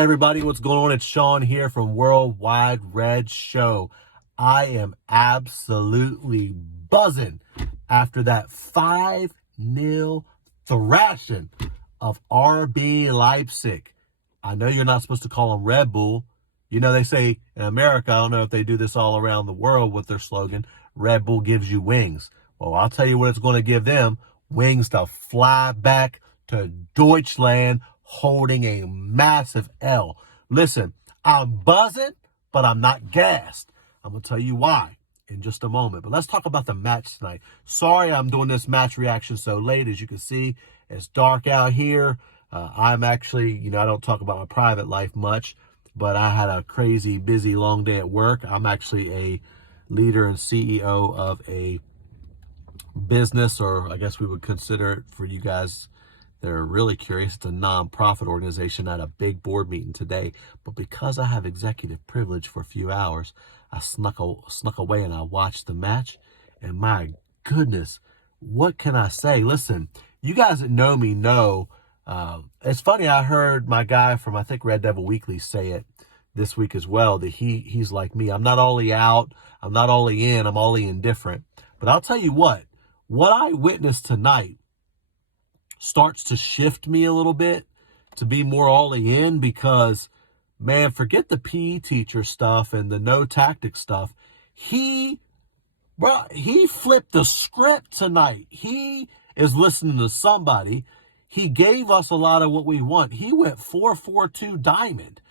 everybody, what's going on? It's Sean here from Worldwide Red Show. I am absolutely buzzing after that 5-0 thrashing of RB Leipzig. I know you're not supposed to call them Red Bull. You know, they say in America, I don't know if they do this all around the world with their slogan, Red Bull gives you wings. Well, I'll tell you what it's going to give them, wings to fly back to Deutschland, holding a massive L. Listen, I'm buzzing, but I'm not gassed. I'm going to tell you why in just a moment. But let's talk about the match tonight. Sorry I'm doing this match reaction so late. As you can see, it's dark out here. I'm actually, I don't talk about my private life much, but I had a crazy, busy, long day at work. I'm actually a leader and CEO of a business, or I guess we would consider it for you guys they're really curious. It's a non-profit organization at a big board meeting today. But because I have executive privilege for a few hours, I snuck away and I watched the match. And my goodness, what can I say? Listen, you guys that know me know. It's funny, I heard my guy from, I think, Red Devil Weekly say it this week as well, that he's like me. I'm not only out, I'm not only in, I'm only indifferent. But I'll tell you what I witnessed tonight starts to shift me a little bit to be more all in, because, man, forget the PE teacher stuff and the no tactic stuff. He flipped the script tonight. He is listening to somebody. He gave us a lot of what we want. He went 4-4-2 diamond.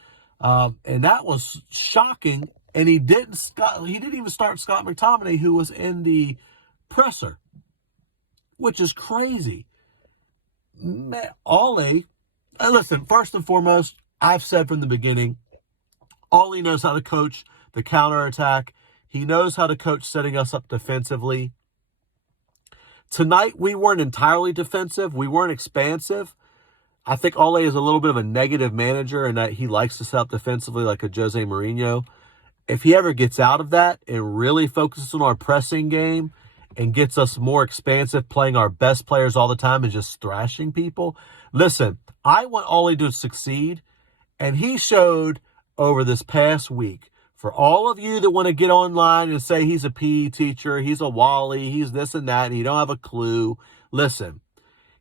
And that was shocking. And he didn't even start Scott McTominay, who was in the presser, which is crazy. Ole, listen, first and foremost, I've said from the beginning, Ole knows how to coach the counterattack. He knows how to coach setting us up defensively. Tonight, we weren't entirely defensive. We weren't expansive. I think Ole is a little bit of a negative manager in that he likes to set up defensively like a Jose Mourinho. If he ever gets out of that and really focuses on our pressing game and gets us more expansive, playing our best players all the time and just thrashing people. Listen, I want Ole to succeed, and he showed over this past week, for all of you that want to get online and say he's a PE teacher, he's a Wally, he's this and that, and you don't have a clue. Listen,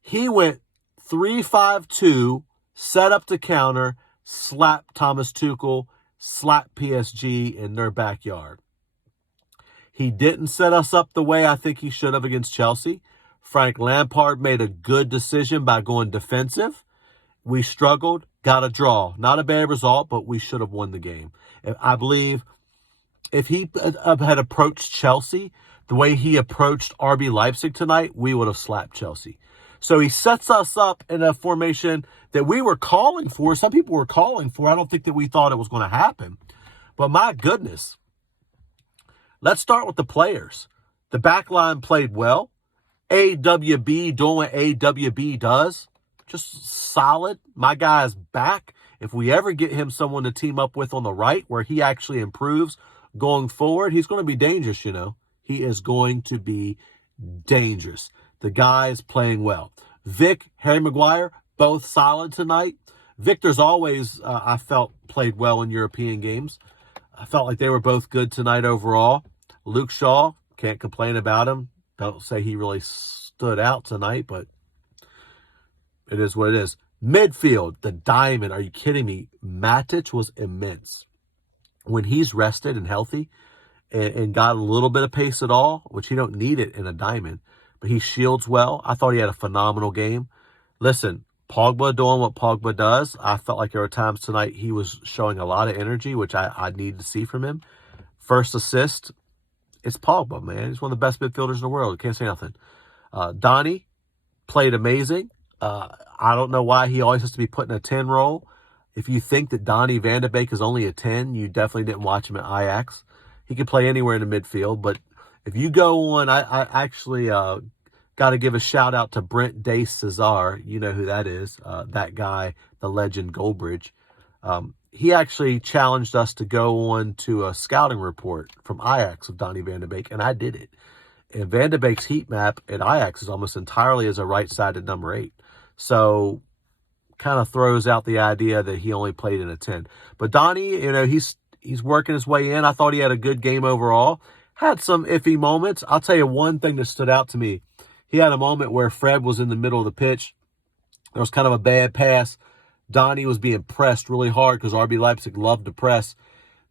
he went 3-5-2, set up to counter, slapped Thomas Tuchel, slapped PSG in their backyard. He didn't set us up the way I think he should have against Chelsea. Frank Lampard made a good decision by going defensive. We struggled, got a draw. Not a bad result, but we should have won the game. I believe if he had approached Chelsea the way he approached RB Leipzig tonight, we would have slapped Chelsea. So he sets us up in a formation that we were calling for. Some people were calling for. I don't think that we thought it was going to happen. But my goodness. Let's start with the players. The back line played well. AWB doing what AWB does. Just solid. My guy's back. If we ever get him someone to team up with on the right where he actually improves going forward, he's going to be dangerous, He is going to be dangerous. The guy is playing well. Vic, Harry Maguire, both solid tonight. Victor's always, I felt, played well in European games. I felt like they were both good tonight overall. Luke Shaw, can't complain about him. Don't say he really stood out tonight, but it is what it is. Midfield, the diamond. Are you kidding me? Matic was immense. When he's rested and healthy and got a little bit of pace at all, which he don't need it in a diamond, but he shields well. I thought he had a phenomenal game. Listen, Pogba doing what Pogba does. I felt like there were times tonight he was showing a lot of energy, which I need to see from him. First assist, it's Pogba, man. He's one of the best midfielders in the world. Can't say nothing. Donny played amazing. I don't know why he always has to be put in a 10 role. If you think that Donny van de Beek is only a 10, you definitely didn't watch him at Ajax. He could play anywhere in the midfield, but if you go on, I actually got to give a shout out to Brent De Cesar. You know who that is. That guy, the legend Goldbridge. He actually challenged us to go on to a scouting report from Ajax of Donny van de Beek, and I did it. And Van de Beek's heat map at Ajax is almost entirely as a right-sided number 8. So kind of throws out the idea that he only played in a 10. But Donnie, he's working his way in. I thought he had a good game overall. Had some iffy moments. I'll tell you one thing that stood out to me. He had a moment where Fred was in the middle of the pitch. There was kind of a bad pass. Donnie was being pressed really hard because RB Leipzig loved to press.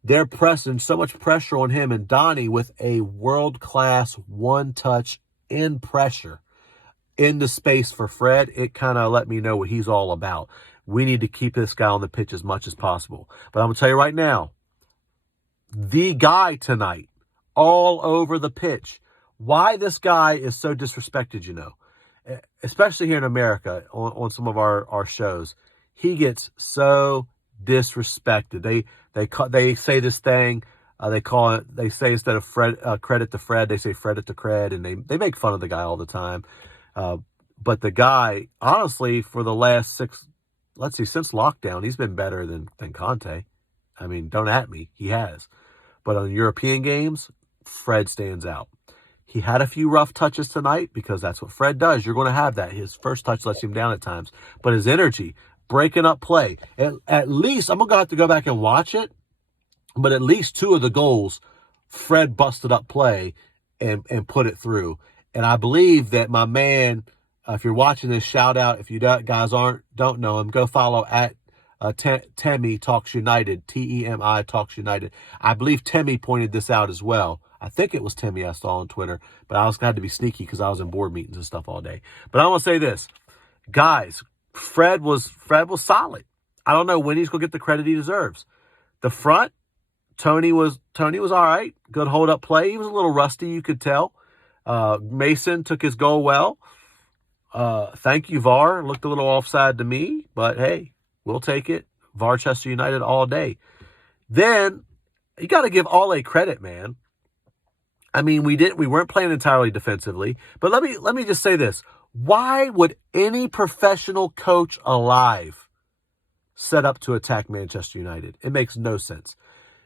They're pressing so much pressure on him, and Donnie with a world-class one-touch in pressure in the space for Fred. It kind of let me know what he's all about. We need to keep this guy on the pitch as much as possible. But I'm going to tell you right now, the guy tonight, all over the pitch, why this guy is so disrespected, especially here in America on some of our shows. He gets so disrespected. They say this thing. They say instead of credit to Fred, they say Fred it to cred, and they make fun of the guy all the time. But the guy, honestly, for the last since lockdown, he's been better than Conte. I mean, don't at me. He has. But on European games, Fred stands out. He had a few rough touches tonight because that's what Fred does. You're going to have that. His first touch lets him down at times. But his energy, breaking up play. At least, I'm going to have to go back and watch it, but at least 2 of the goals, Fred busted up play and put it through. And I believe that my man, if you're watching this, shout out. If you guys don't know him, go follow at Temi Talks United, Temi Talks United. I believe Temi pointed this out as well. I think it was Temi I saw on Twitter, but I had to be sneaky because I was in board meetings and stuff all day. But I want to say this, guys. Fred was solid. I don't know when he's going to get the credit he deserves. The front, Tony was all right. Good hold up play. He was a little rusty, you could tell. Mason took his goal well. Thank you, VAR. Looked a little offside to me, but hey, we'll take it. Varchester United all day. Then you got to give Ole credit, man. I mean, we weren't playing entirely defensively, but let me just say this. Why would any professional coach alive set up to attack Manchester United? It makes no sense.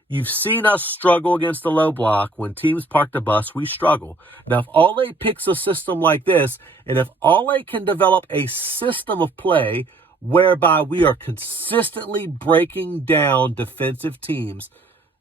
You've seen us struggle against the low block. When teams park the bus, we struggle. Now, if Ole picks a system like this, and if Ole can develop a system of play whereby we are consistently breaking down defensive teams,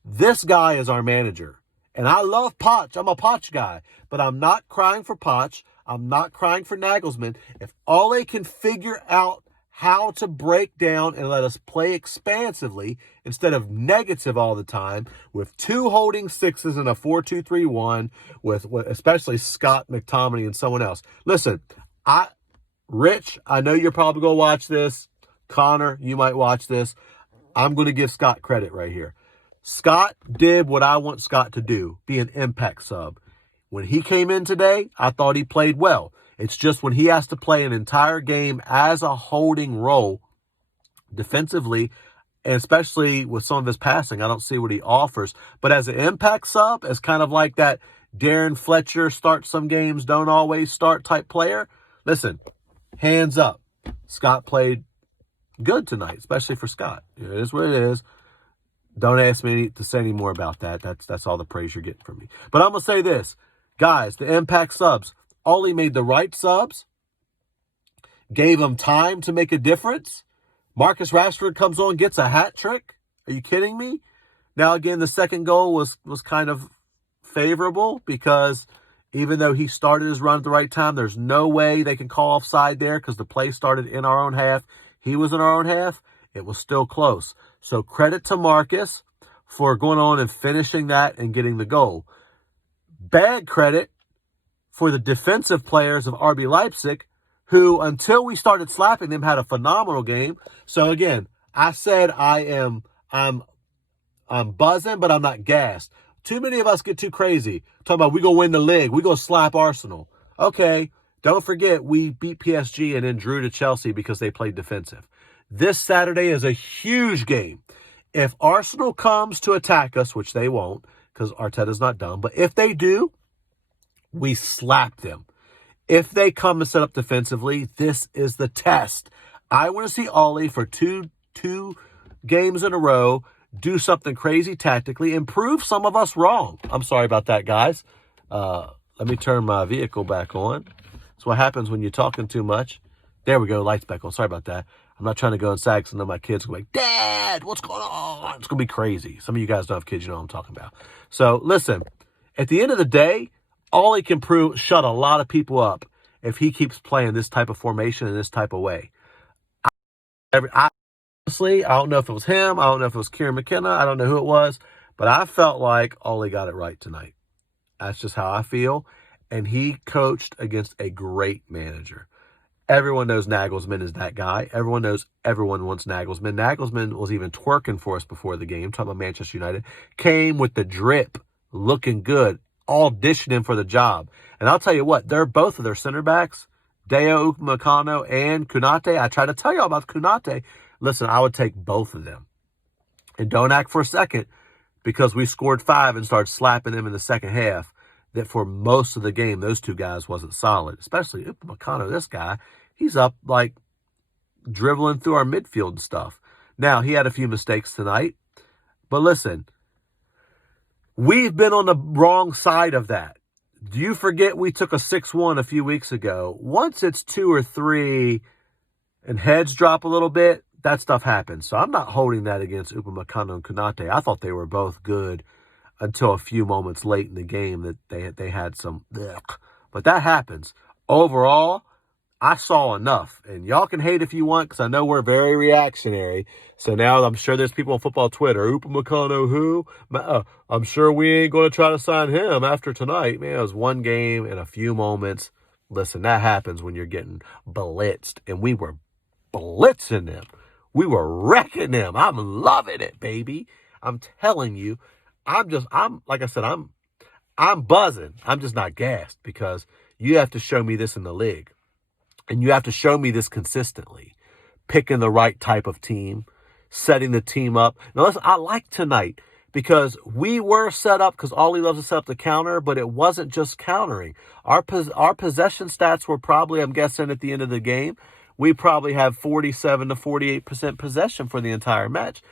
this guy is our manager. And I love Poch. I'm a Poch guy. But I'm not crying for Poch. I'm not crying for Nagelsmann. If Ole can figure out how to break down and let us play expansively instead of negative all the time with 2 holding sixes and a 4-2-3-1 with especially Scott McTominay and someone else. Listen, Rich, I know you're probably going to watch this. Connor, you might watch this. I'm going to give Scott credit right here. Scott did what I want Scott to do, be an impact sub. When he came in today, I thought he played well. It's just when he has to play an entire game as a holding role defensively, and especially with some of his passing, I don't see what he offers. But as an impact sub, as kind of like that Darren Fletcher start some games, don't always start type player, listen, hands up. Scott played good tonight, especially for Scott. It is what it is. Don't ask me to say any more about that. That's all the praise you're getting from me. But I'm going to say this. Guys, the impact subs, Ole made the right subs, gave them time to make a difference. Marcus Rashford comes on, gets a hat trick. Are you kidding me? Now, again, the second goal was kind of favorable because even though he started his run at the right time, there's no way they can call offside there because the play started in our own half. He was in our own half. It was still close. So credit to Marcus for going on and finishing that and getting the goal. Bad credit for the defensive players of RB Leipzig, who, until we started slapping them, had a phenomenal game. So again, I said I'm buzzing, but I'm not gassed. Too many of us get too crazy. Talking about we gonna win the league, we gonna slap Arsenal. Okay, don't forget we beat PSG and then drew to Chelsea because they played defensive. This Saturday is a huge game. If Arsenal comes to attack us, which they won't, because Arteta's not dumb, but if they do, we slap them. If they come and set up defensively, this is the test. I want to see Ole for two games in a row do something crazy tactically and prove some of us wrong. I'm sorry about that, guys. Let me turn my vehicle back on. That's what happens when you're talking too much. There we go. Lights back on. Sorry about that. I'm not trying to go inside because I know my kids will be like, Dad, what's going on? It's going to be crazy. Some of you guys don't have kids, you know what I'm talking about. So listen, at the end of the day, Ollie can shut a lot of people up if he keeps playing this type of formation in this type of way. Honestly, I don't know if it was him. I don't know if it was Kieran McKenna. I don't know who it was. But I felt like Ollie got it right tonight. That's just how I feel. And he coached against a great manager. Everyone knows Nagelsmann is that guy. Everyone knows everyone wants Nagelsmann. Nagelsmann was even twerking for us before the game, talking about Manchester United. Came with the drip, looking good, auditioning for the job. And I'll tell you what, they're both of their center backs, Deo Upamecano and Konate. I tried to tell you all about Konate. Listen, I would take both of them. And don't act for a second, because we scored 5 and started slapping them in the second half, that for most of the game, those two guys wasn't solid, especially Upamecano. This guy, he's up like dribbling through our midfield and stuff. Now, he had a few mistakes tonight, but listen, we've been on the wrong side of that. Do you forget we took a 6-1 a few weeks ago? Once it's 2 or 3 and heads drop a little bit, that stuff happens. So I'm not holding that against Upamecano and Konate. I thought they were both good until a few moments late in the game that they had some, but that happens. Overall, I saw enough. And y'all can hate if you want, because I know we're very reactionary. So now I'm sure there's people on football Twitter, Upamecano who? I'm sure we ain't going to try to sign him after tonight. Man, it was one game and a few moments. Listen, that happens when you're getting blitzed. And we were blitzing them. We were wrecking them. I'm loving it, baby. I'm telling you, like I said, I'm buzzing. I'm just not gassed, because you have to show me this in the league. And you have to show me this consistently. Picking the right type of team, setting the team up. Now, listen, I like tonight because we were set up, because Ollie loves to set up the counter, but it wasn't just countering. Our possession stats were probably, I'm guessing, at the end of the game, we probably have 47 to 48% possession for the entire match.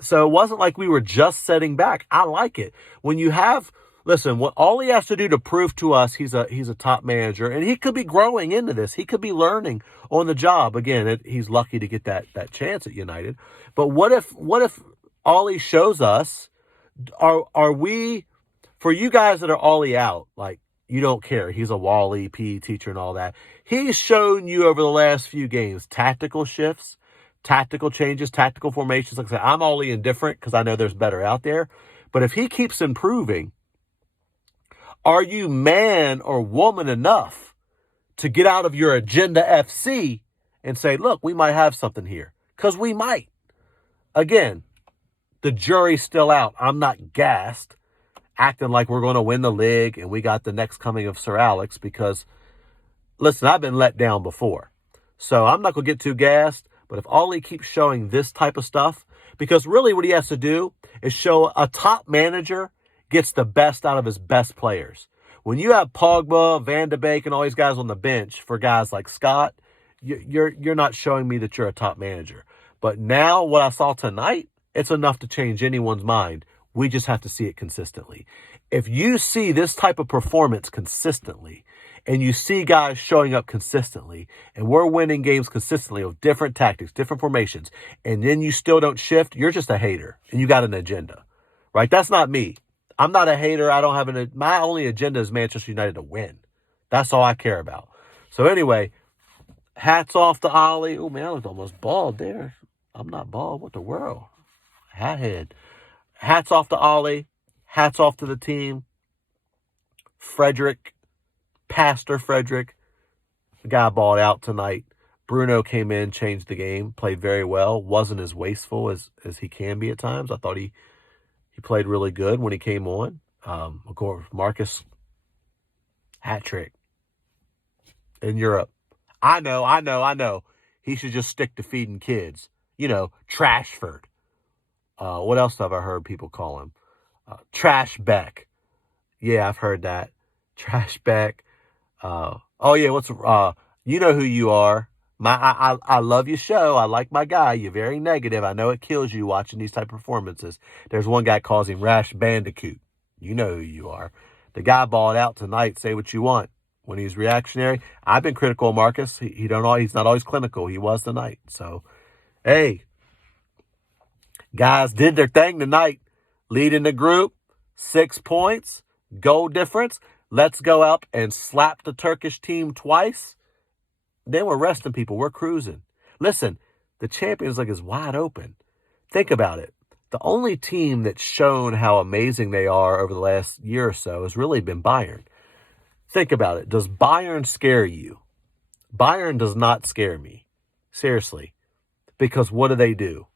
So it wasn't like we were just setting back. I like it. When you have, listen, what all he has to do to prove to us he's a top manager, and he could be growing into this. He could be learning on the job. Again, he's lucky to get that chance at United. But what if Ollie shows us, are we, for you guys that are Ollie out, like, you don't care. He's a Wally PE teacher and all that. He's shown you over the last few games tactical shifts, tactical changes, tactical formations. Like I said, I'm Ollie indifferent because I know there's better out there. But if he keeps improving, are you man or woman enough to get out of your agenda FC and say, look, we might have something here? Because we might. Again, the jury's still out. I'm not gassed, acting like we're going to win the league and we got the next coming of Sir Alex, because, listen, I've been let down before. So I'm not going to get too gassed, but if Ollie keeps showing this type of stuff, because really what he has to do is show a top manager gets the best out of his best players. When you have Pogba, Van de Beek, and all these guys on the bench for guys like Scott, you're not showing me that you're a top manager. But now what I saw tonight, it's enough to change anyone's mind. We just have to see it consistently. If you see this type of performance consistently, and you see guys showing up consistently, and we're winning games consistently with different tactics, different formations, and then you still don't shift, you're just a hater, and you got an agenda, right? That's not me. I'm not a hater. I don't have my only agenda is Manchester United to win. That's all I care about. So anyway, hats off to Ollie. Oh, man, I was almost bald there. I'm not bald. What the world? Hat head. Hats off to Ollie. Hats off to the team. Pastor Frederick, the guy balled out tonight. Bruno came in, changed the game, played very well. Wasn't as wasteful as he can be at times. I thought he played really good when he came on. Of course, Marcus, hat trick in Europe. I know. He should just stick to feeding kids. Trashford. What else have I heard people call him? Trash Beck. Yeah, I've heard that. Trash Beck. You know who you are. I love your show. I like my guy. You're very negative. I know it kills you watching these type of performances. There's one guy calls him Rash Bandicoot. You know who you are. The guy balled out tonight. Say what you want. when he's reactionary. I've been critical of Marcus. He's not always clinical. He was tonight. So, hey, guys did their thing tonight. Leading the group, 6 points, goal difference. Let's go up and slap the Turkish team twice. Then we're resting people. We're cruising. Listen, the Champions League is wide open. Think about it. The only team that's shown how amazing they are over the last year or so has really been Bayern. Think about it. Does Bayern scare you? Bayern does not scare me. Seriously. Because what do?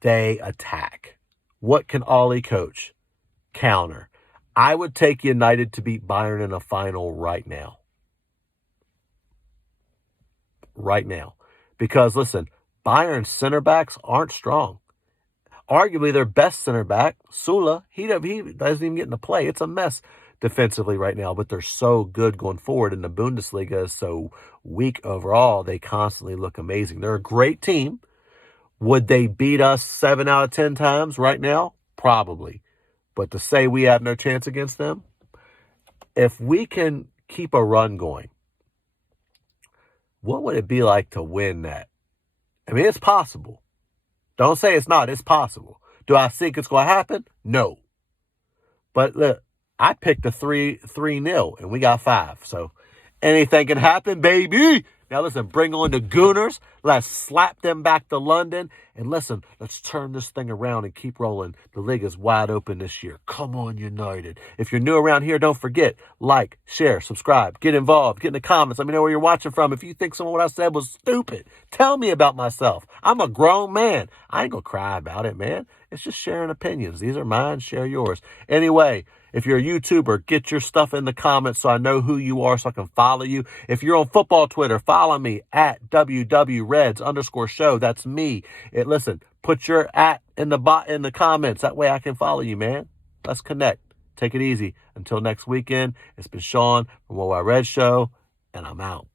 They attack. What can Ollie coach? Counter. I would take United to beat Bayern in a final right now. Right now. Because, listen, Bayern's center backs aren't strong. Arguably, their best center back, Sula, he doesn't even get into play. It's a mess defensively right now, but they're so good going forward, and the Bundesliga is so weak overall. They constantly look amazing. They're a great team. Would they beat us 7 out of 10 times right now? Probably. But to say we have no chance against them, if we can keep a run going, what would it be like to win that? I mean, it's possible. Don't say it's not. It's possible. Do I think it's going to happen? No. But look, I picked a 3-0, and we got 5. So anything can happen, baby. Now, listen, bring on the Gooners. Let's slap them back to London. And listen, let's turn this thing around and keep rolling. The league is wide open this year. Come on, United. If you're new around here, don't forget, like, share, subscribe, get involved, get in the comments. Let me know where you're watching from. If you think some of what I said was stupid, tell me about myself. I'm a grown man. I ain't going to cry about it, man. It's just sharing opinions. These are mine. Share yours. Anyway, if you're a YouTuber, get your stuff in the comments so I know who you are so I can follow you. If you're on football Twitter, follow me at WWReds_show. That's me. Listen, put your @ in the comments. That way I can follow you, man. Let's connect. Take it easy. Until next weekend, it's been Sean from WWReds Show, and I'm out.